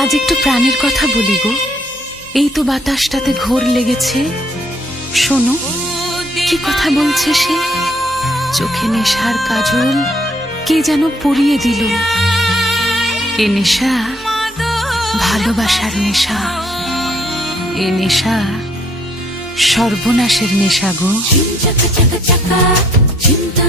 আজ একটু প্রাণের কথা বলি গো। এই তো বাতাসটাতে ঘোর লেগেছে, শোনো কি কথা বলছে সে। চোখে নেশার কাজল কে যেন পরিয়ে দিল। এ নেশা ভালোবাসার নেশা, এ নেশা সর্বনাশের নেশা গো। চিন্তা